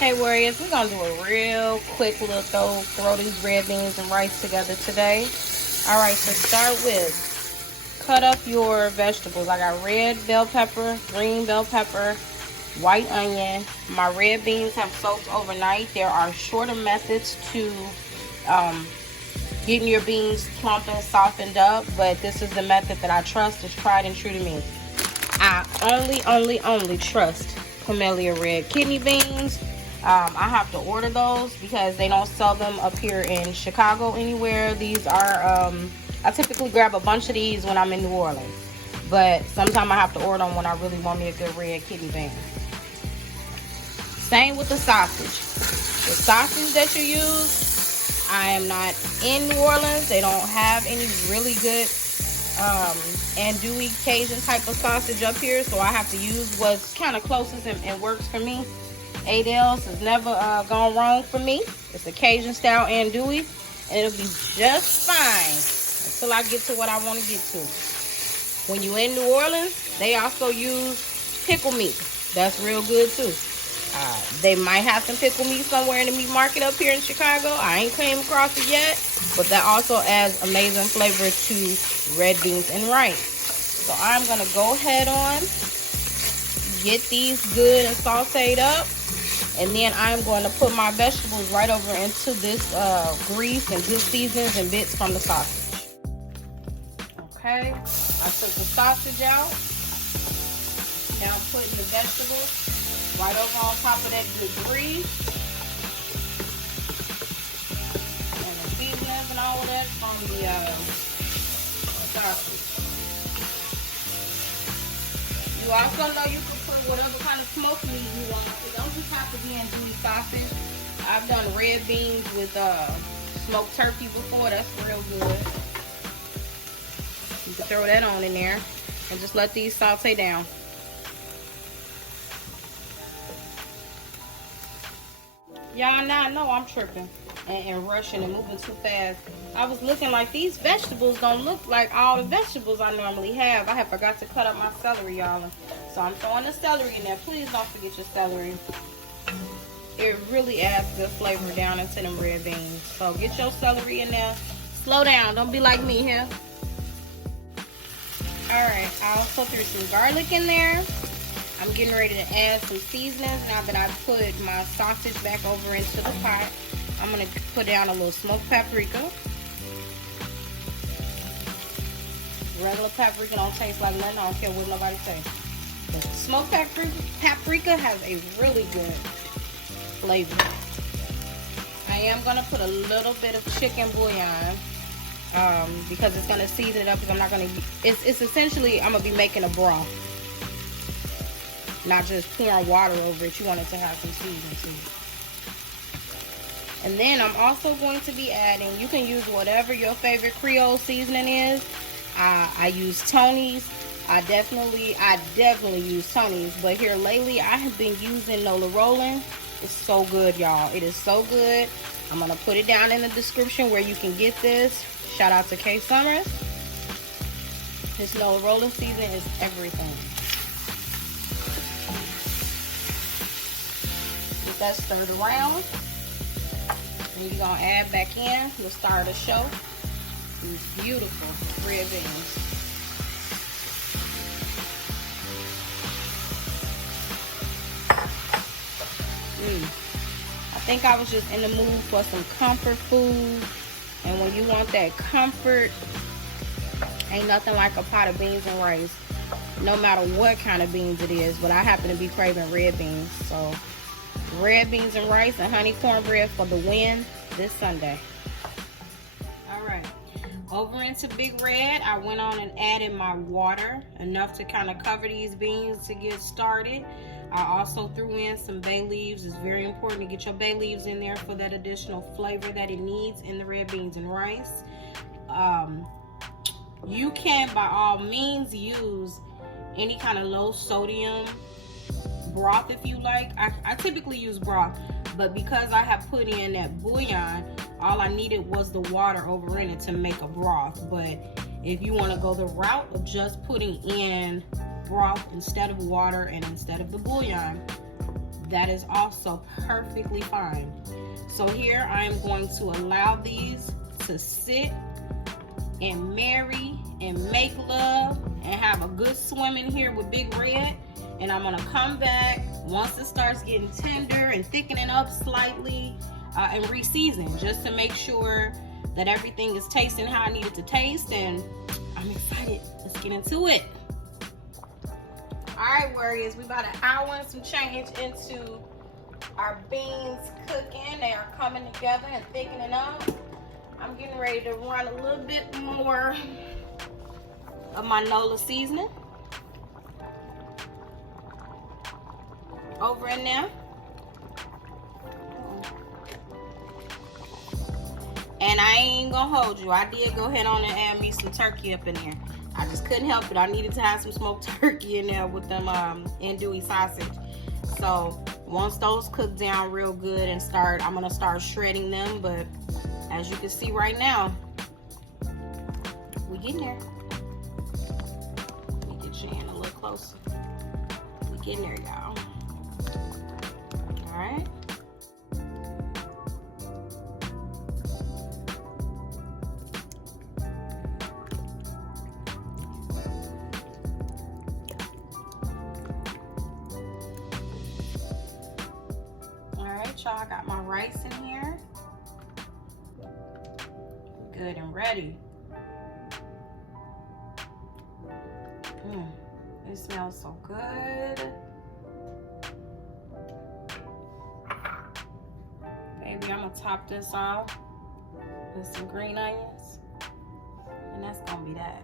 Hey warriors, we're gonna do a real quick little throw these red beans and rice together today. All right, so start with cut up your vegetables. I got red bell pepper, green bell pepper, white onion. My red beans have soaked overnight. There are shorter methods to getting your beans plump and softened up, but this is the method that I trust. It's tried and true to me. I only trust Camellia red kidney beans. I have to order those because they don't sell them up here in Chicago anywhere. These are, I typically grab a bunch of these when I'm in New Orleans. But sometimes I have to order them when I really want me a good red kidney bean. Same with the sausage. The sausage that you use, I am not in New Orleans. They don't have any really good andouille Cajun type of sausage up here. So I have to use what's kind of closest and works for me. Adele's has never gone wrong for me. It's a Cajun style andouille, and it'll be just fine until I get to what I want to get to. When you're in New Orleans, they also use pickle meat. That's real good too. They might have some pickle meat somewhere in the meat market up here in Chicago. I ain't came across it yet, but that also adds amazing flavor to red beans and rice. So I'm gonna go ahead on, get these good and sauteed up. And then I'm going to put my vegetables right over into this grease and good seasonings and bits from the sausage. Okay, I took the sausage out. Now I'm putting the vegetables right over on top of that good grease. And the seasonings and all of that from the sausage. You also know you can put whatever kind of smoked meat you want. It don't just have to be andouille sausage. I've done red beans with smoked turkey before. That's real good. You can throw that on in there and just let these saute down. Y'all now know I'm tripping and rushing and moving too fast. I was looking like these vegetables don't look like all the vegetables I normally have. I forgot to cut up my celery, y'all. So I'm throwing the celery in there. Please don't forget your celery. It really adds good flavor down into them red beans. So get your celery in there. Slow down. Don't be like me here. Alright, I also threw some garlic in there. I'm getting ready to add some seasonings now that I've put my sausage back over into the pot. I'm going to put down a little smoked paprika. Regular paprika don't taste like nothing. I don't care what nobody says. But smoked paprika has a really good flavor. I am going to put a little bit of chicken bouillon because it's going to season it up. Because I'm not going to. It's essentially I'm going to be making a broth. Not just pouring water over it. You want it to have some seasoning to it. And then I'm also going to be adding, you can use whatever your favorite Creole seasoning is. I use Tony's. I definitely use Tony's. But here lately, I have been using Nola rolling. It's so good, y'all. It is so good. I'm going to put it down in the description where you can get this. Shout out to K Summers. This Nola rolling season is everything. Get that stirred around. And you're going to add back in the star of the show these beautiful red beans. I think I was just in the mood for some comfort food. And when you want that comfort, ain't nothing like a pot of beans and rice. No matter what kind of beans it is. But I happen to be craving red beans. So red beans and rice and honey cornbread for the win this Sunday. Alright, over into Big Red, I went on and added my water, enough to kind of cover these beans to get started. I also threw in some bay leaves. It's very important to get your bay leaves in there for that additional flavor that it needs in the red beans and rice. You can by all means use any kind of low sodium broth if you like. I typically use broth, but because I have put in that bouillon, all I needed was the water over in it to make a broth. But if you want to go the route of just putting in broth instead of water and instead of the bouillon, that is also perfectly fine. So here I am going to allow these to sit and marry and make love and have a good swim in here with Big Red. And I'm gonna come back once it starts getting tender and thickening up slightly and re-season, just to make sure that everything is tasting how I need it to taste. And I'm excited. Let's get into it. All right, warriors, we about an hour and some change into our beans cooking. They are coming together and thickening up. I'm getting ready to run a little bit more of my Nola seasoning over in there. And I ain't gonna hold you. I did go ahead on and add me some turkey up in there. I just couldn't help it. I needed to have some smoked turkey in there with them andouille sausage. So once those cook down real good and I'm gonna start shredding them. But as you can see right now, we getting there. Let me get your hand a little closer. We getting there, y'all. All right. Y'all, I got my rice in here, good and ready. It smells so good. Baby, I'm gonna top this off with some green onions, and that's gonna be that.